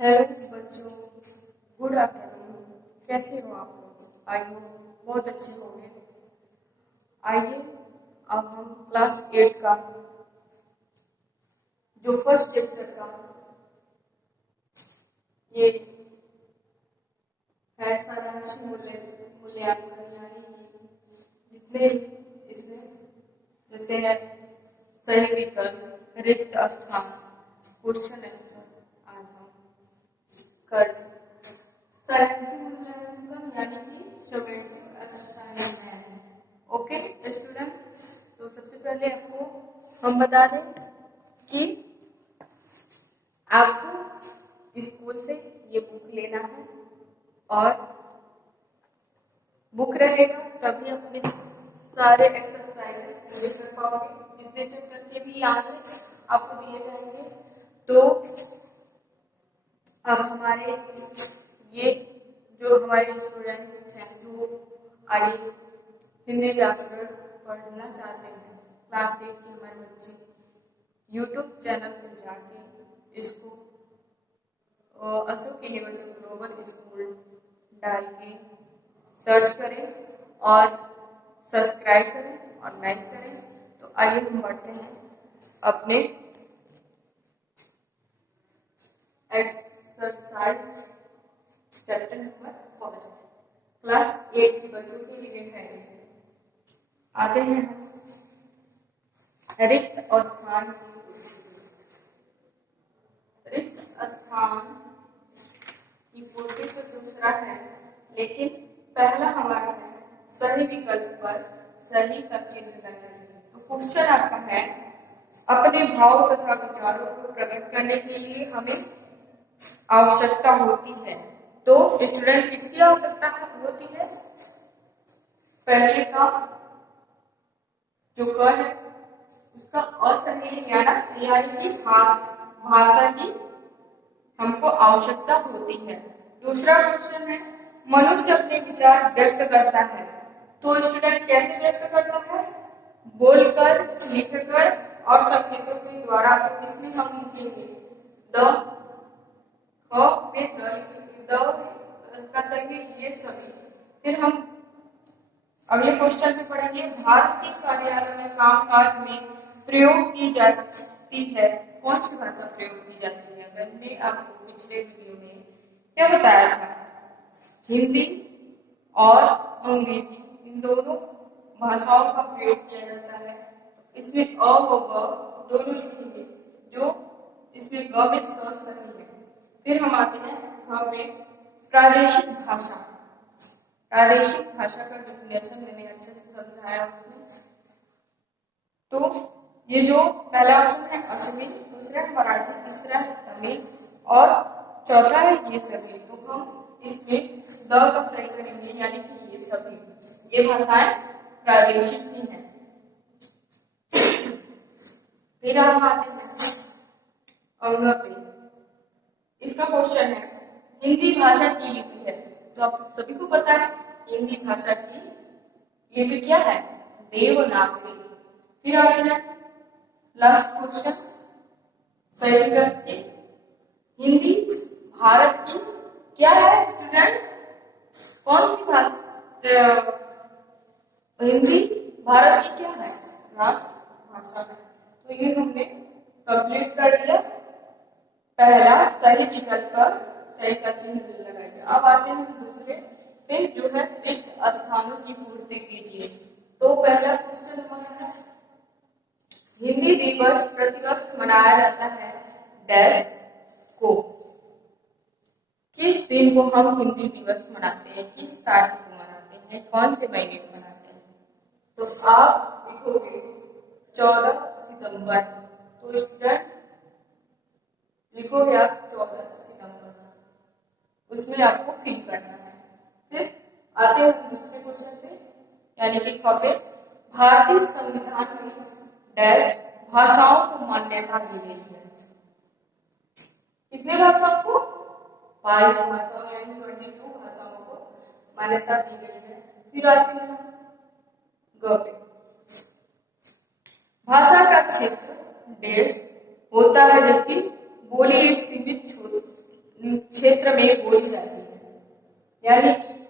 Hello बच्चों, good afternoon. कैसे हो आप लोग? आई होप बहुत अच्छे होंगे। आइए अब हम क्लास 8 का जो फर्स्ट चैप्टर का ये है सारांश मूल्यांकन, यानी कि जितने इसमें जैसे है सही विकल्प, रिक्त स्थान, क्वेश्चन आंसर आधा कर मूल्यांकन यानी कि समेटिव असाइनमेंट। ओके स्टूडेंट, तो सबसे पहले आपको हम बता दें कि आपको स्कूल से ये बुक लेना है और बुक रहेगा तभी अपने सारे एक्सरसाइज पूरे कर पाओगे। जितने चैप्टर के भी यहाँ से आपको दिए जाएंगे। तो अब हमारे ये जो हमारे स्टूडेंट हैं जो आगे हिंदी व्याकरण पढ़ना चाहते हैं, क्लास 8 के हमारे बच्चे यूट्यूब चैनल पर जाके इसको अशोक यूनिवर्सिटी ग्लोबल स्कूल डाल के सर्च करें और सब्सक्राइब करें और लाइक करें। तो आइए हम बढ़ते हैं अपने एक्सरसाइज चैप्टर नंबर 1 क्लास 8 के बच्चों के लिए है। आते हैं रिक्त स्थान। रिक्त स्थान की पूर्ति तो दूसरा है, लेकिन पहला हमारा है सही विकल्प पर सही का चिन्ह लगाइए। तो क्वेश्चन आपका है अपने भाव तथा विचारों को प्रकट करने के लिए हमें आवश्यकता होती है। तो स्टूडेंट किसकी आवश्यकता होती है? पहले का जो क है उसका असही यानी कि भाषा की हमको आवश्यकता होती है। दूसरा क्वेश्चन है मनुष्य अपने विचार व्यक्त करता है। तो स्टूडेंट कैसे व्यक्त करता है? बोलकर, लिखकर और संकेतों के द्वारा। तो इसमें हम लिखेंगे द में द लिखेंगे, द का सही ये सभी। फिर हम अगले क्वेश्चन में पढ़ेंगे भारतीय कार्यालय में कामकाज में प्रयोग की जाती है कौन सी भाषा प्रयोग की जाती है? मैंने आपको पिछले वीडियो में क्या बताया था? हिंदी और अंग्रेजी इन दोनों भाषाओं का प्रयोग किया जाता है। इसमें अ व ब दोनों लिखेंगे, जो इसमें ग में स सही है। फिर हम आते हैं घ में प्रादेशिक भाषा। प्रादेशिक भाषा का डेफिनेशन मैंने अच्छे से समझाया उसमें। तो ये जो पहला ऑप्शन है असमी, दूसरा है मराठी, तीसरा है तमिल और चौथा है ये सभी। तो हम इसमें द का सही करेंगे, यानी कि ये सभी। ये भाषाएं प्रादेशिक ही हैं। फिर हम आते हैं अंग पे। इसका क्वेश्चन है हिंदी भाषा की लिपि है। तो आप सभी को पता है हिंदी भाषा की लिपि क्या है? देवनागरी। फिर आते हैं लास्ट क्वेश्चन सही विकल्प के हिंदी भारत की क्या है स्टूडेंट? कौन सी भाषा? हिंदी भारत की क्या है? राष्ट्र भाषा है। तो ये हमने कंप्लीट कर दिया। पहला सही विकल्प पर सही का चिन्ह लगाइए। अब आते हैं दूसरे पे, जो है रिक्त स्थानों की पूर्ति कीजिए। तो पहला क्वेश्चन हमारा है हिंदी दिवस प्रतिवर्ष मनाया जाता है डैश को। किस दिन को हम हिंदी दिवस मनाते हैं? किस तारीख को मनाते हैं? कौन से महीने को मनाते हैं? तो आप लिखोगे 14 सितंबर। तो स्टूडेंट लिखोगे आप 14 सितंबर, उसमें आपको फिल करना है। फिर आते हैं दूसरे क्वेश्चन पे, यानी कि ख पे भारतीय संविधान में डैश भाषाओं को मान्यता दी गई है। कितने भाषाओं को? 22 भाषाओं यानी 22 भाषाओं को मान्यता दी गई है। फिर आते हैं ग पे भाषा का क्षेत्र डैश होता है जबकि बोली एक सीमित क्षेत्र में बोली जाती है। यानी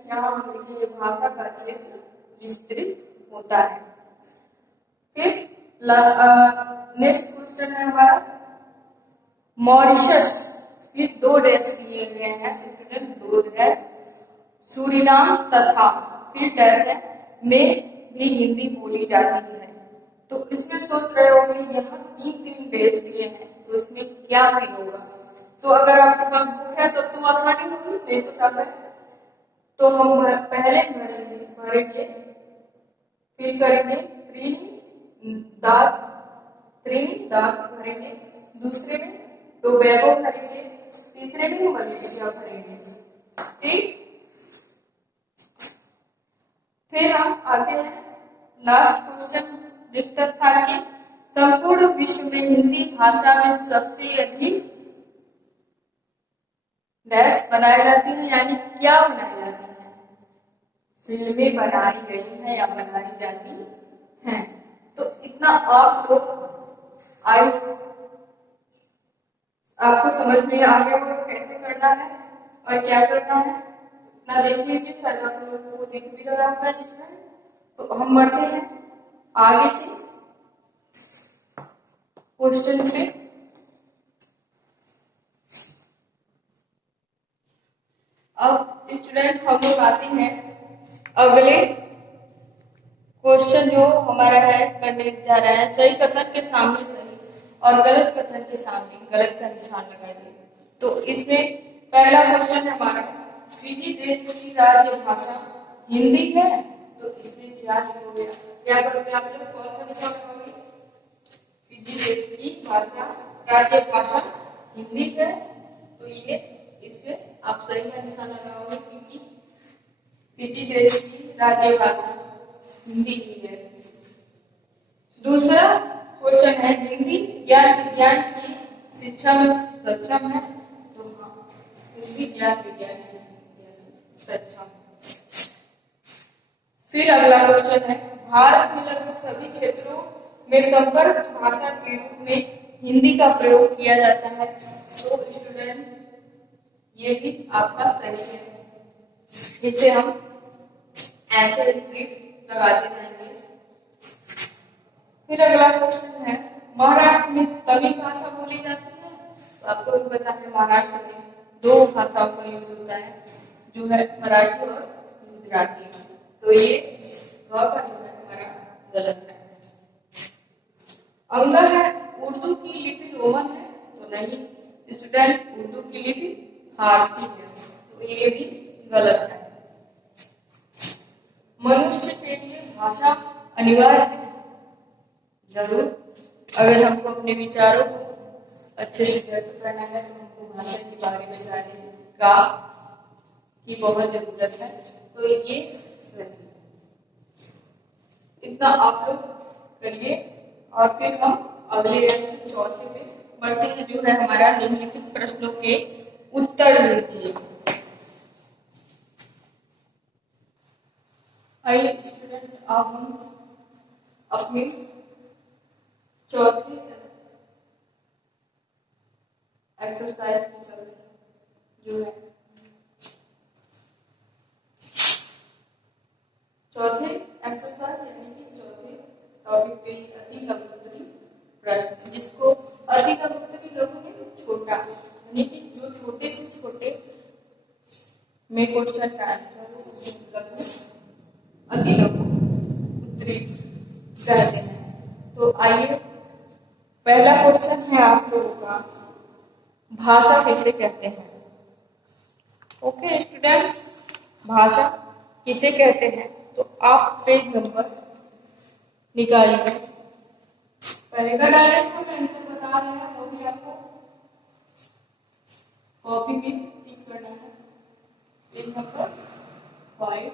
यहाँ हम लिखेंगे भाषा का क्षेत्र विस्तृत होता है। फिर नेक्स्ट क्वेश्चन है हमारा मॉरिशस, फिर 2 डैश दिए गए हैं स्टूडेंट, 2 डैश, सूरीनाम तथा फिर डैश है में भी हिंदी बोली जाती है। तो इसमें सोच रहे होंगे यहाँ 3 डैश दिए हैं तो इसमें क्या फिल होगा। तो अगर आपके पास बुक है तब तो आसानी होगी, नहीं तो टफ है। तो हम पहले भरेंगे फिल करेंगे त्रिन दाग भरेंगे, दूसरे में टोबैगो भरेंगे, तीसरे में मलेशिया भरेंगे। ठीक, फिर हम आते हैं लास्ट क्वेश्चन रिक्त स्थान के। संपूर्ण विश्व में हिंदी भाषा में सबसे अधिक डैश बनाई जाती है, यानी क्या बनाई जाती है, फिल्में बनाई गई हैं या बनाई जाती हैं। तो इतना आप लोग आपको समझ में आ गया होगा कैसे करना है और क्या करना है, इतना देख लीजिए, शायद आप लोगों को दिख भी रहा होगा। तो हम बढ़ते हैं आगे के क्वेश्चन पे। अब स्टूडेंट हम लोग आते हैं अगले क्वेश्चन जो हमारा है करने जा रहा है, सही कथन के सामने सही और गलत कथन के सामने गलत का निशान लगाइए। तो इसमें पहला क्वेश्चन है हमारा, फिजी देश की राज्य भाषा हिंदी है, तो इसमें क्या लिखोगे, क्या करोगे आप लोग, कौन सा निशान लगाओगे। फिजी देश की भाषा राज्य भाषा हिंदी है, तो ये इसमें आप सही का निशान लगाओगे क्योंकि फिजी देश की राज्य भाषा हिंदी ही है। दूसरा क्वेश्चन है हिंदी ज्ञान विज्ञान की शिक्षा में सक्षम है, तो हाँ हिंदी ज्ञान विज्ञान की सक्षम। फिर अगला क्वेश्चन है भारत में लगभग सभी क्षेत्रों में संपर्क भाषा के रूप में हिंदी का प्रयोग किया जाता है, तो स्टूडेंट ये भी आपका सही है। इससे हम ऐसे ट्रिक लगाते जाएंगे। फिर अगला क्वेश्चन है महाराष्ट्र में तमिल भाषा बोली जाती है, तो आपको भी पता है महाराष्ट्र में 2 भाषाओं का यूज होता है, जो है मराठी और गुजराती। तो ये का जो है हमारा गलत है। अगला है उर्दू की लिपि रोमन है, तो नहीं स्टूडेंट, उर्दू की लिपि फारसी है, तो ये भी गलत है। मनुष्य के लिए भाषा अनिवार्य है, जरूर। अगर हमको अपने विचारों को अच्छे से व्यक्त करना है तो हमको भाषा के बारे में जानने का की बहुत जरूरत है, तो ये सही है। इतना आप लोग करिए और फिर हम अगले चौथे पे बढ़ते हैं, जो है हमारा निम्नलिखित प्रश्नों के उत्तर दीजिए। आइए स्टूडेंट, अब हम अपने चौथी एक्सरसाइज में चलते हैं, जो है चौथे एक्सरसाइज यानी कि चौथे टॉपिक पे अति लघुत्तरी प्रश्न, जिसको अति लघुत्तरी लोगों ने छोटा यानी कि जो छोटे से छोटे में क्वेश्चन का आंसर अति लघु उत्तरी कहते हैं। तो आइए पहला क्वेश्चन है आप लोगों का, भाषा किसे कहते हैं। ओके स्टूडेंट, भाषा किसे कहते हैं, तो आप पेज नंबर निकालिए। पहले का डायरेक्ट हम आंसर बता रहे हैं, वो भी आपको कॉपी में टिक करना है। पेज नंबर 5,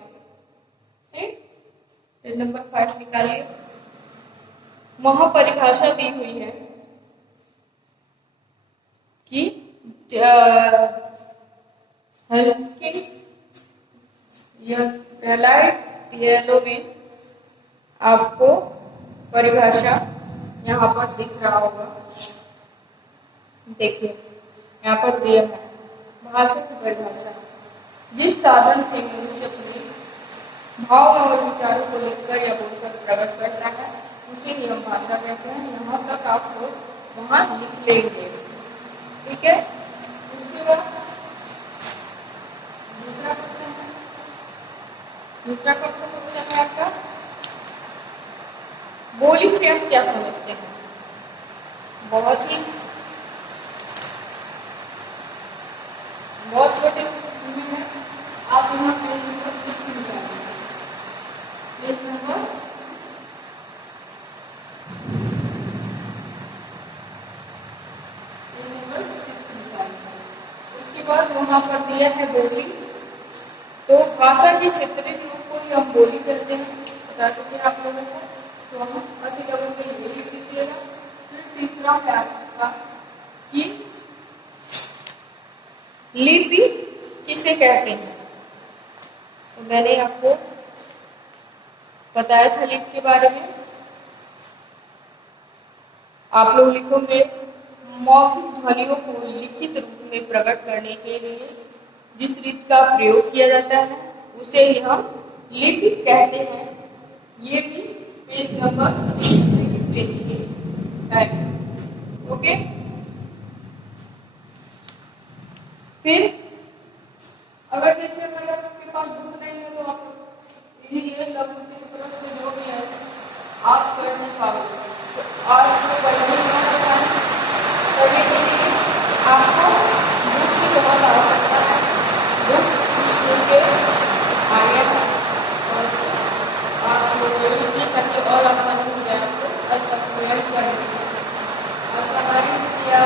पेज नंबर 5 निकालिए। वहां परिभाषा दी हुई है कि हल्के येलो में आपको परिभाषा यहाँ पर दिख रहा होगा, देखिए यहाँ पर दिया है भाषा की परिभाषा। जिस साधन से मनुष्य अपने भाव और विचारों को लिखकर या बोलकर प्रकट करता है उसे ही हम भाषा कहते हैं। यहाँ तक आप लोग वहाँ लिख लेंगे, ठीक है। उसके बाद दूसरा क्वेश्चन है, दूसरा क्वेश्चन है आपका, बोली से हम क्या समझते हैं। बहुत छोटे में है, आप यहाँ पेज नंबर 6 निकालिए, पेज नंबर 6 निकालिए। उसके बाद वहाँ पर दिया है बोली, तो भाषा के क्षेत्रीय रूप को ही हम बोली करते हैं, बता चुके हैं आप लोगों को। तो हम अति लघु में ये लिख दीजिएगा। फिर तीसरा है आपका कि लिपि किसे कहते हैं। तो मैंने आपको बताया था लिपि के बारे में। आप लोग लिखोगे मौखिक ध्वनियों को लिखित रूप में प्रकट करने के लिए जिस रीत का प्रयोग किया जाता है उसे ही हम लिपि कहते हैं। ये भी पेज नंबर 6 पे है, ओके। फिर अगर देखिए अगर आपके पास बुक नहीं है तो आप इजीली लघु की तरफ से जो भी है आप कर नहीं पाओगे। तो आज जो पढ़ने के लिए आपको बुक की बहुत आवश्यकता है। बुक स्कूल के आगे है और आप लोग ले लीजिए ताकि और आसानी हो जाए आपको असाइनमेंट करने में। असाइनमेंट या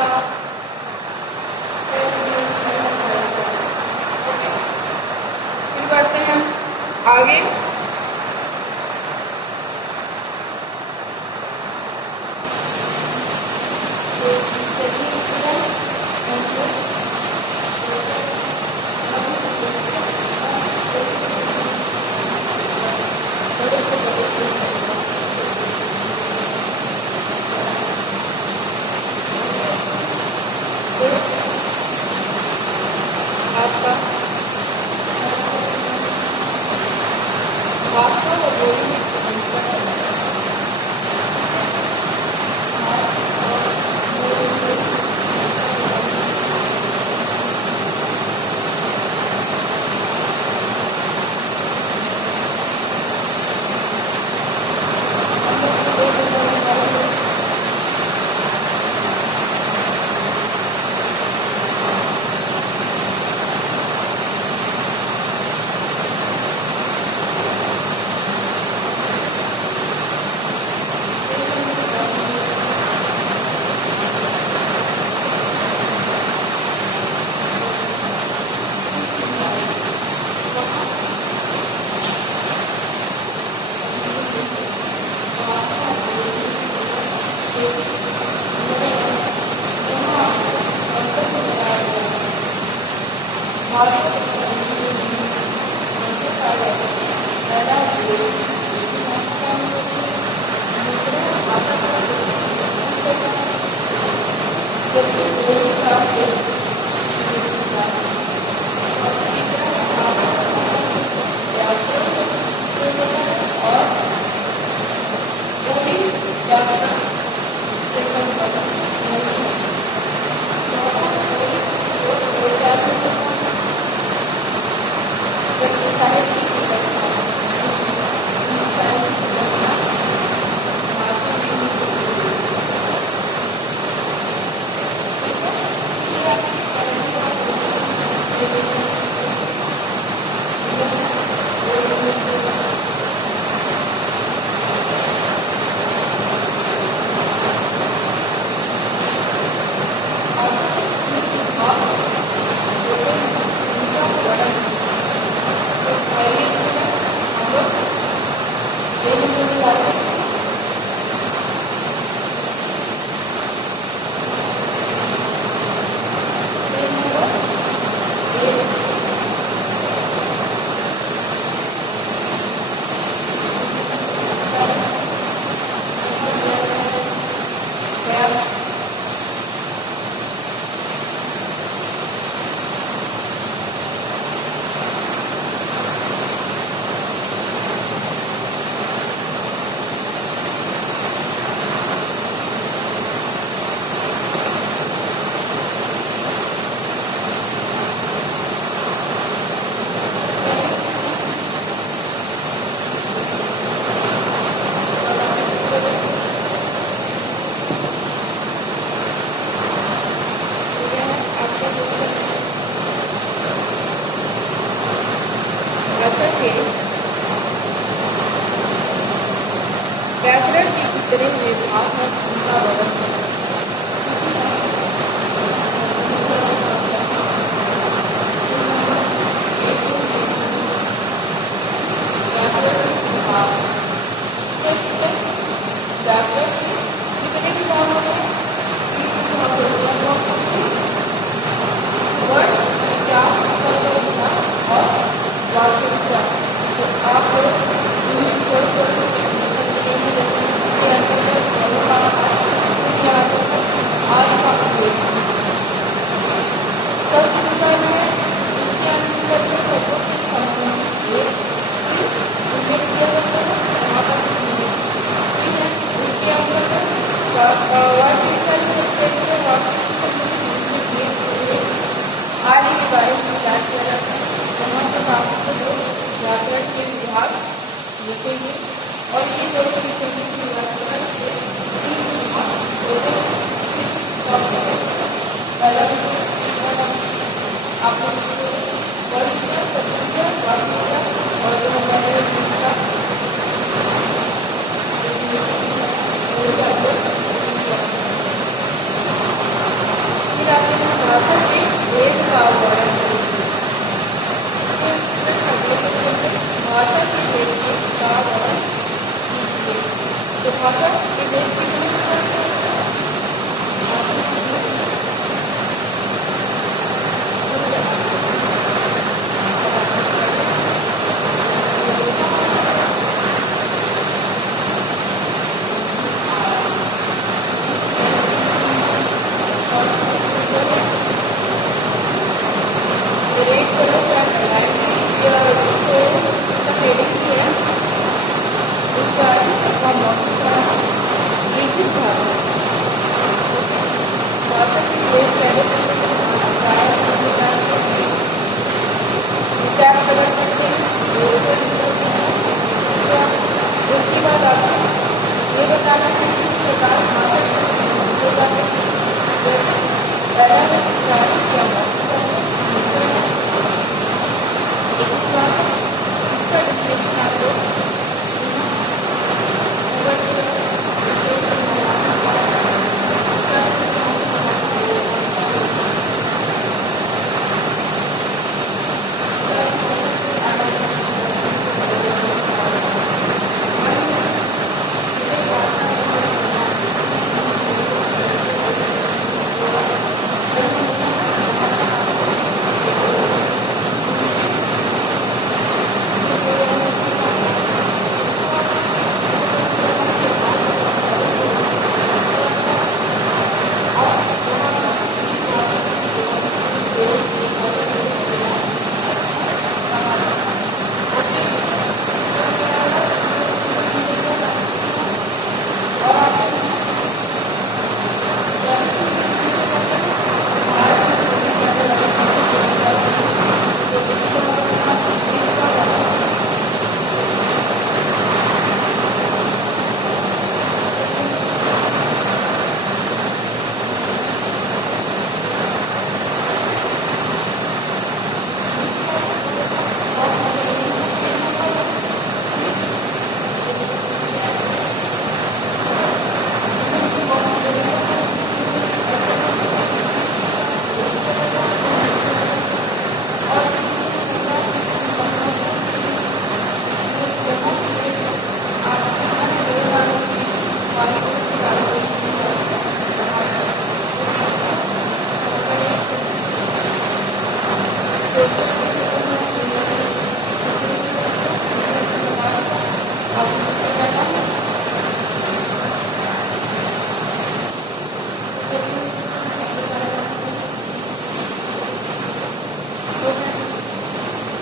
बढ़ते हैं आगे। आपका भाषा और बोली में अंतर है। भाग है उनका वर्णन करें। कितने विभाग होते हैं? 3 विभाग होते हैं। वर्ड, विचार, विचार और वाक्य विचार। तो आप इंग्लिश थोड़ी थोड़ी इसके अंतर्गत आज का उपयोग शब्द विकल्प है। इसके अंतर्गत शब्दों के संबंधित उल्लेख किया जाता है। वहाँ पर ठीक है। इसके अंतर्गत वाक्य विकल्प के वाक्य आदि के बारे में विचार किया जाता है। वहाँ तक आपको जो व्याकरण के विभाग लिखेंगे और ये जरूर लिखेंगे कि व्याकरण के 3 विभाग होते हैं। पहला आप लोग वर्ग और जो हमारे फिर आपके भाषा के भेद का वर्णन करेंगे। भाषा के भेद का वर्णन कीजिए। तो भाषा के भेद कितने प्रकार के होते हैं? विचार प्रकट करते हैं। उसके बाद आपको ये बताना है किस प्रकार भाषा जैसे पहला है उच्चारित या इसका डिस्क्रिप्शन आप लोग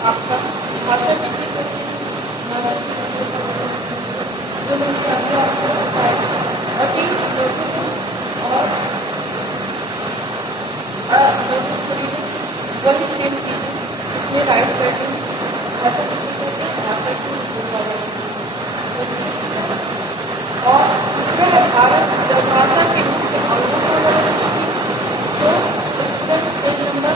आपका भाषा विषय अति और वही सेम चीज़ें इसमें राइट बैठे भाषा विषय कहते हैं। भाषा और दूसरा है भारत। जब भाषा के मुख्य अंगों का वर्णन कीजिए तो उसका 1 नंबर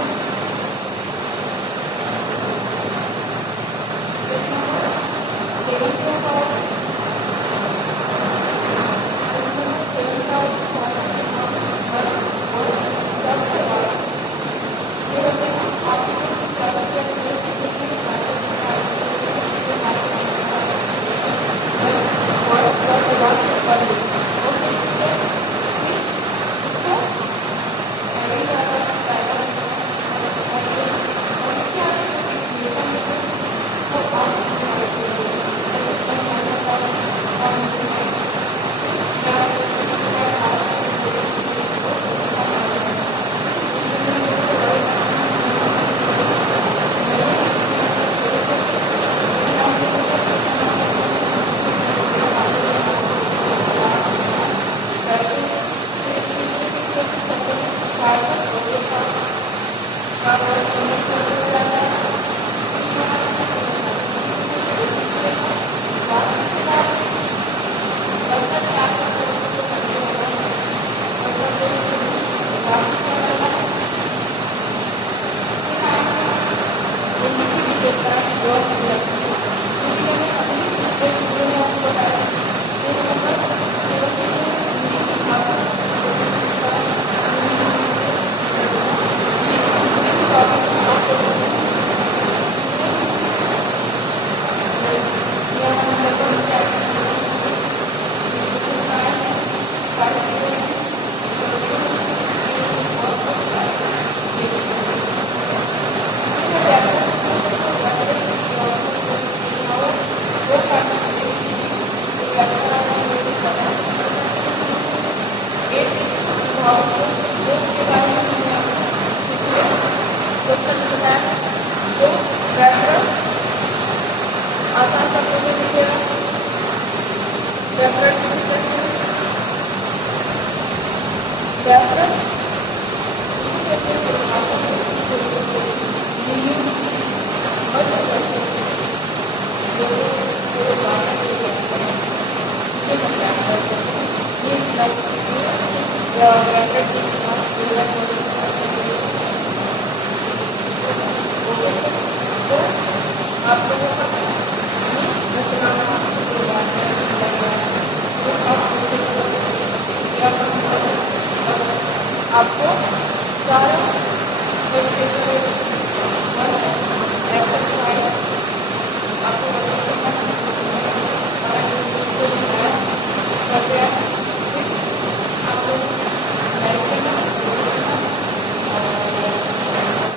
करेंगे।